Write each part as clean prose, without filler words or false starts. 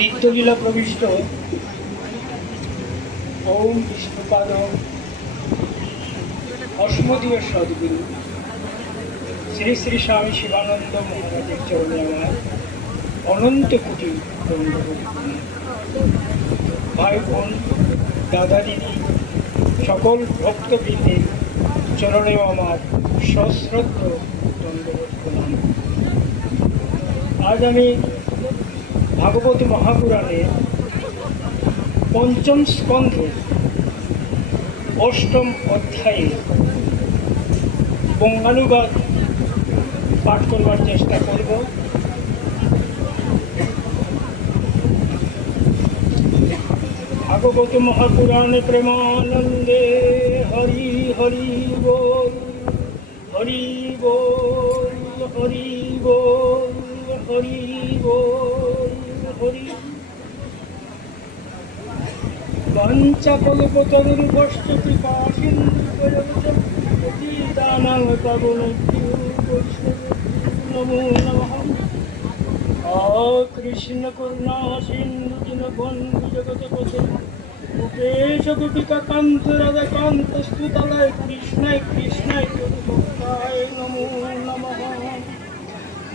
নিত্যলীলা প্রবিষ্ট ওম বিষ্ণুপাদ অসমদীয় সদ্গুরু শ্রী শ্রী স্বামী শিবানন্দ মহারাজের চরণে আমার অনন্ত কোটি দণ্ডবোধ। ভাই বোন, দাদা দিদি, সকল ভক্তবৃন্দের চরণেও আমার সশ্রদ্ধ দণ্ডবোধ প্রণাম। আজ আমি ভাগবত মহাপুরাণে পঞ্চম স্কন্ধে অষ্টম অধ্যায়ে বঙ্গানুবাদ পাঠ করবার চেষ্টা করব। ভাগবত মহাপুরাণে প্রেমানন্দে হরি হরি বল, হরি বল, হরি বল, হরি বল, হরি। পঞ্চকল্পতরুভশ্চ কৃপা সিন্ধু পতিতানাং পাবনেভ্যো নমো নমঃ। কৃষ্ণ করুণা সিন্ধু দীনবন্ধু জগৎপতে গোপেশ গোপিকা কান্ত রাধা কান্ত স্তুতালয় কৃষ্ণায় কৃষ্ণায় ভক্তায় নমো নমঃ।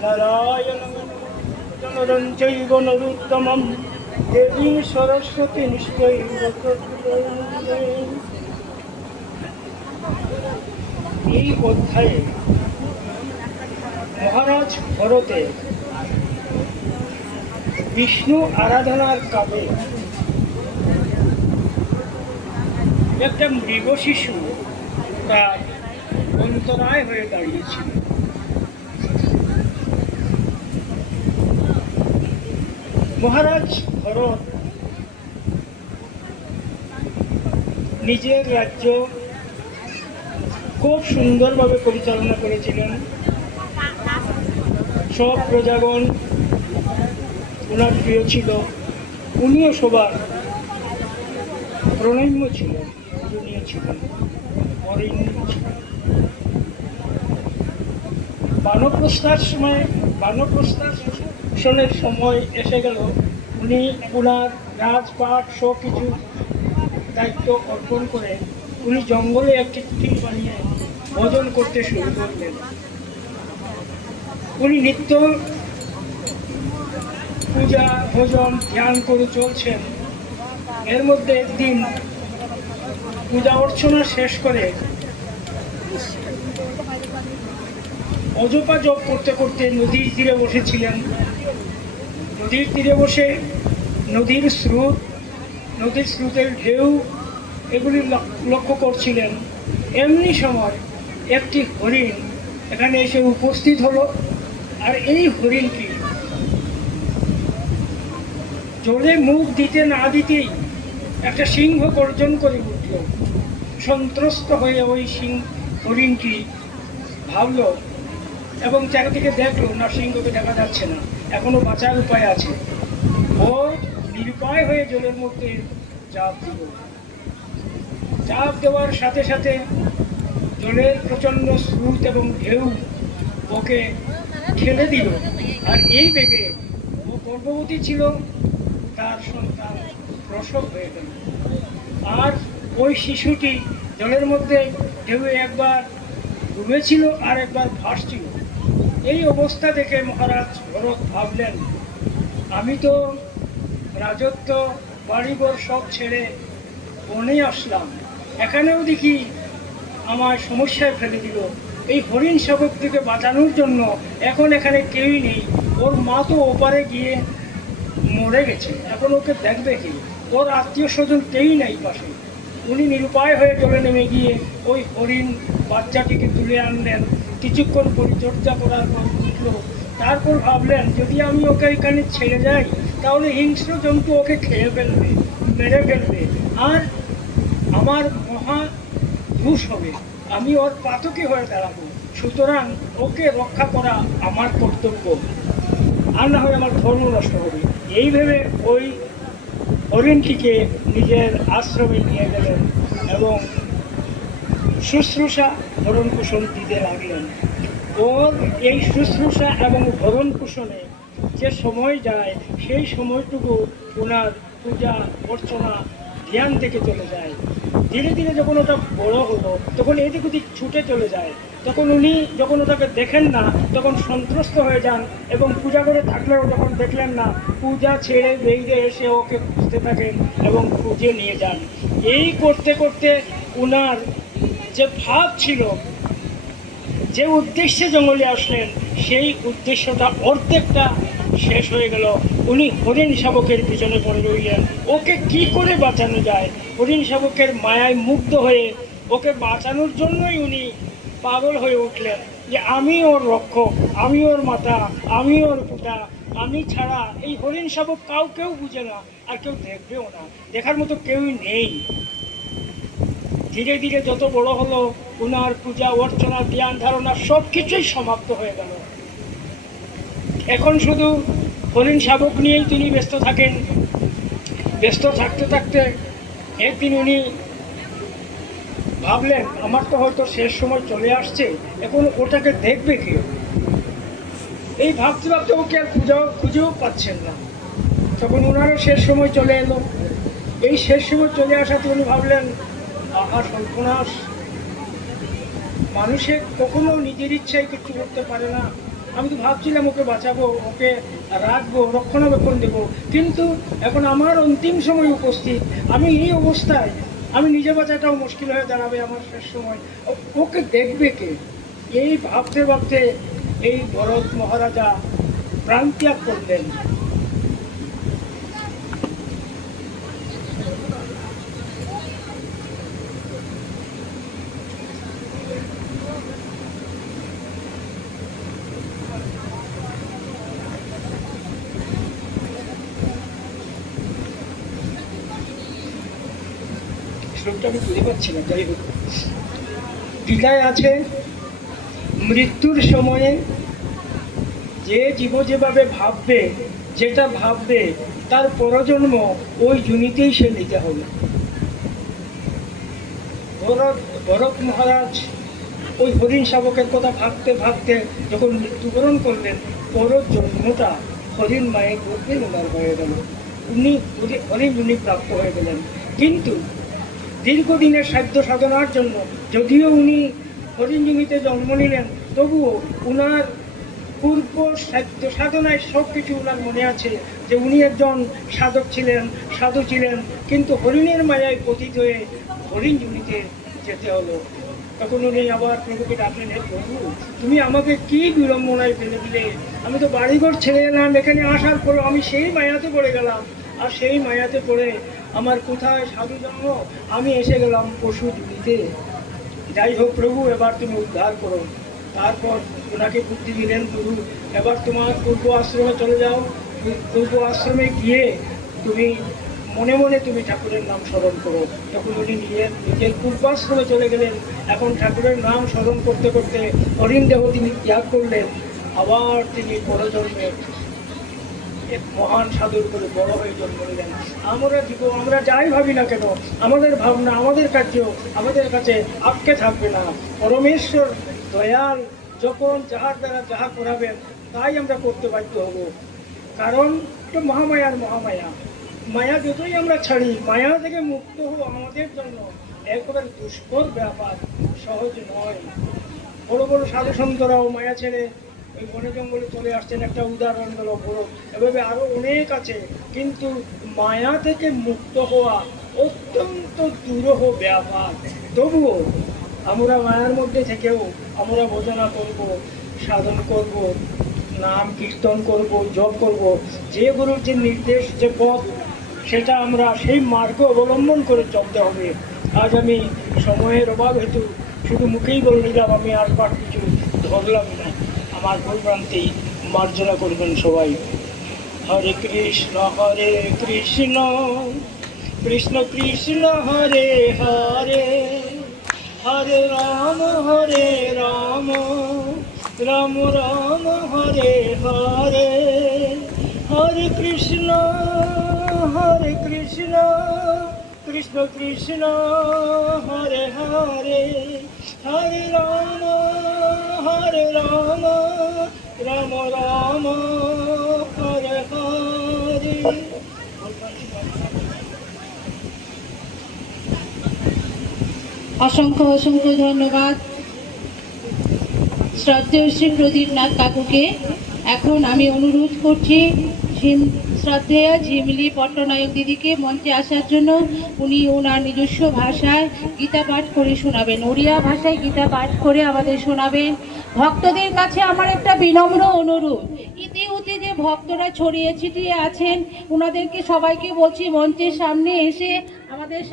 নারায়ণং নরং চৈব নরোত্তমং দেবীং সরস্বতী নিশ্চৈব প্রচোদয়াৎ। এই অধ্যায়ে মহারাজ ভরতের বিষ্ণু আরাধনার কাজে একটা মৃগ শিশু তার অন্তরায় হয়ে দাঁড়িয়েছিল। মহারাজ ভরত নিজের রাজ্য খুব সুন্দরভাবে পরিচালনা করেছিলেন। সব প্রজাগণ ওনার প্রিয় ছিল, উনিও সবার প্রণম্য ছিলেন, পূজনীয় ছিলেন, বরেণ্য ছিলেন। বানপ্রস্থানের সময় এসে গেল। উনি ওনার রাজপাট সব কিছু দায়িত্ব অর্পণ করে উনি জঙ্গলে একটি কুটির বানিয়ে ভোজন করতে শুরু করলেন। উনি নিত্য পূজা ভোজন ধ্যান করে চলছেন। এর মধ্যে একদিন পূজা অর্চনা শেষ করে অজপা জপ করতে করতে নদীর তীরে বসেছিলেন। নদীর তীরে বসে নদীর স্রোতের ঢেউ এগুলি লক্ষ্য করছিলেন। এমনি সময় একটি হরিণ এখানে এসে উপস্থিত হলো। আর এই হরিণটি জলে মুখ দিতে না দিতেই একটা সিংহ গর্জন করে উঠল। সন্ত্রস্ত হয়ে ওই হরিণটি ভাবল এবং চারিদিকে দেখলো না, সিংহকে দেখা যাচ্ছে না, এখনো বাঁচার উপায় আছে। ও নিরুপায় হয়ে জলের মধ্যে চাপ দিল। চাপ দেওয়ার সাথে সাথে জলের প্রচণ্ড স্রোত এবং ঢেউ ওকে ঠেলে দিল। আর এই বেগে ও গর্ভবতী ছিল, তার সন্তান প্রসব হয়ে গেল। আর ওই শিশুটি জলের মধ্যে ঢেউ একবার ডুবেছিল আর একবার ভাসছিল। এই অবস্থা দেখে মহারাজ ভরত ভাবলেন, আমি তো রাজত্ব বাড়িঘর সব ছেড়ে বনে আসলাম, এখানেও দেখি আমার সমস্যায় ফেলে দিল। এই হরিণ শাবক থেকে বাঁচানোর জন্য এখন এখানে কেউই নেই। ওর মা তো ওপারে গিয়ে মরে গেছে, এখন ওকে দেখবে কি? ওর আত্মীয় স্বজন কেউই নাই পাশে। উনি নিরুপায় হয়ে জলে নেমে গিয়ে ওই হরিণ বাচ্চাটিকে তুলে আনলেন। কিছুক্ষণ পরিচর্যা করার পর উঠল। তারপর ভাবলেন, যদি আমি ওকে এখানে ছেড়ে যাই তাহলে হিংস্র জন্তু ওকে খেয়ে ফেলবে, মেরে ফেলবে, আর আমার মহা দোষ হবে, আমি ওর পাতকী হয়ে দাঁড়াবো। সুতরাং ওকে রক্ষা করা আমার কর্তব্য, আর না হয় আমার ধর্ম নষ্ট হবে। এই ভেবে ওই হরিণটিকে নিজের আশ্রমে নিয়ে গেলেন এবং শুশ্রূষা ভরণ পোষণ দিতে লাগলেন। ওর এই শুশ্রূষা এবং ভরণ পোষণে যে সময় যায় সেই সময়টুকু ওনার পূজা অর্চনা ধ্যান থেকে চলে যায়। ধীরে ধীরে যখন ওটা বড় হলো তখন এদিক ওদিক ছুটে চলে যায়। তখন উনি যখন ওটাকে দেখেন না তখন সন্ত্রস্ত হয়ে যান এবং পূজা করে থাকলেও যখন দেখলেন না পূজা ছেড়ে বেরিয়ে এসে ওকে খুঁজতে থাকেন এবং খুঁজে নিয়ে যান। এই করতে করতে ওনার যে ভাব ছিল, যে উদ্দেশ্যে জঙ্গলে আসলেন, সেই উদ্দেশ্যটা অর্ধেকটা শেষ হয়ে গেল। উনি হরিণ শাবকের পিছনে পড়ে রইলেন। ওকে কি করে বাঁচানো যায়? হরিণ শাবকের মায়ায় মুগ্ধ হয়ে ওকে বাঁচানোর জন্যই উনি পাগল হয়ে উঠলেন যে আমি ওর রক্ষক, আমি ওর মাতা, আমি ওর পিতা, আমি ছাড়া এই হরিণ শাবক কেউ বুঝে না, আর কেউ দেখবেও না, দেখার মতো কেউই নেই। ধীরে ধীরে যত বড় হলো ওনার পূজা অর্চনা জ্ঞান ধারণা সব কিছুই সমাপ্ত হয়ে গেল। এখন শুধু হরিণ শাবক নিয়েই তিনি ব্যস্ত থাকেন। ব্যস্ত থাকতে থাকতে একদিন উনি ভাবলেন আমার তো হয়তো শেষ সময় চলে আসছে, এখন ওটাকে দেখবে কে? এই ভাবতে ভাবতে ওকে আর খুঁজেও পাচ্ছেন না। তখন ওনারও শেষ সময় চলে এলো। এই শেষ সময় চলে আসাতে উনি ভাবলেন আহা সর্বনাশ, মানুষে কখনো নিজের ইচ্ছায় কিছু করতে পারে না। আমি তো ভাবছিলাম ওকে বাঁচাবো, ওকে রাখবো, রক্ষণাবেক্ষণ দেবো, কিন্তু এখন আমার অন্তিম সময় উপস্থিত। আমি এই অবস্থায় আমি নিজে বাঁচাটাও মুশকিল হয়ে দাঁড়াবে আমার শেষ সময়। ওকে দেখবে কে? এই ভাবতে ভাবতে এই ভরত মহারাজা প্রাণত্যাগ করলেন। শ্লোকটা আমি বুঝতে পারছি না, যাই হোক। গীতায় আছে মৃত্যুর সময়ে যে জীব যেভাবে ভাববে, যেটা ভাববে তার পরজন্ম ওই জুনিতেই সে নিতে হবে। ভরত মহারাজ ওই হরিণ শাবকের কথা ভাবতে ভাবতে যখন মৃত্যুবরণ করলেন, পরের জন্মটা হরিণ মায়ের গর্ভে ওনার হয়ে গেল। উনি হরিণ জুনি প্রাপ্ত হয়ে গেলেন। কিন্তু দীর্ঘদিনের সাধ্য সাধনার জন্য যদিও উনি হরিণ জমিতে জন্ম নিলেন, তবুও উনার পূর্ব সাধ্য সাধনায় সব কিছু উনার মনে আছে যে উনি একজন সাধক ছিলেন, সাধু ছিলেন, কিন্তু হরিণের মায়ায় পতিত হয়ে হরিণ জমিতে যেতে হলো। তখন উনি আবার প্রভুকে ডাকলেন, হে প্রভু, তুমি আমাকে কি বিড়ম্বনায় ফেলে দিলে? আমি তো বাড়িঘর ছেড়ে এলাম, এখানে আসার পর আমি সেই মায়াতে পড়ে গেলাম, আর সেই মায়াতে পড়ে আমার কোথায় সাধু জন্ম, আমি এসে গেলাম পশু জুড়িতে। যাই হোক প্রভু, এবার তুমি উদ্ধার করো। তারপর ওনাকে বুদ্ধি দিলেন, গুরু এবার তোমার পূর্ব আশ্রমে চলে যাও। পূর্ব আশ্রমে গিয়ে তুমি মনে মনে তুমি ঠাকুরের নাম স্মরণ করো। তখন উনি নিজের পূর্বাশ্রমে চলে গেলেন। এখন ঠাকুরের নাম স্মরণ করতে করতে হরিণ দেহ তিনি ত্যাগ করলেন। আবার তিনি পরজন্মে এক মহান সাধুর করে বড় হয়ে জন্ম নিলেন। আমরা যাই ভাবি না কেন, আমাদের ভাবনা, আমাদের কার্য আমাদের কাছে আটকে থাকবে না। পরমেশ্বর দয়াল যখন যাহার দ্বারা যাহা করাবেন তাই আমরা করতে বাধ্য হব। কারণ এটা মহামায়া। মায়া যতই আমরা ছাড়ি, মায়া থেকে মুক্ত হওয়া আমাদের জন্য একেবারে দুষ্কর ব্যাপার, সহজ নয়। বড় বড় সাধু সন্তরাও মায়া ছেড়ে ওই বনে জঙ্গলে চলে আসছেন, একটা উদাহরণ গেল বড়, এভাবে আরো অনেক আছে। কিন্তু মায়া থেকে মুক্ত হওয়া অত্যন্ত দুরূহ ব্যাপার। তবুও আমরা মায়ার মধ্যে থেকেও আমরা ভজনা করব, সাধন করব, নাম কীর্তন করব, জপ করব, যে গুরুর যে নির্দেশ, যে পথ, সেটা আমরা সেই মার্গ অবলম্বন করে চলতে হবে। আজ আমি সময়ের অভাব হেতু শুধু মুখেই বলে দিলাম, আমি আর পাঠ কিছু ধরলাম না। আমার ভুলভ্রান্তি মার্জনা করবেন সবাই। হরে কৃষ্ণ কৃষ্ণ কৃষ্ণ হরে হরে, হরে রাম রাম রাম হরে হরে, হরে কৃষ্ণ কৃষ্ণ কৃষ্ণ হরে হরে, হরে রাম রাম রাম অসংখ্য অসংখ্য ধন্যবাদ শ্রদ্ধেয় শ্রী প্রদীপ নাথ কাকুকে। এখন আমি অনুরোধ করছি শ্রদ্ধেয় ঝিমলি পট্টনায়ক দিদিকে মঞ্চে আসার জন্য। উনি ওনার নিজস্ব ভাষায় গীতা পাঠ করে শোনাবেন, ওড়িয়া ভাষায় গীতা পাঠ করে আমাদের শোনাবেন। ভক্তদের কাছে আমার একটা বিনম্র অনুরোধ, ইতি উতি যে ভক্তরা ছড়িয়ে ছিটিয়ে আছেন ওনাদেরকে সবাইকে বলছি মঞ্চের সামনে এসে আমাদের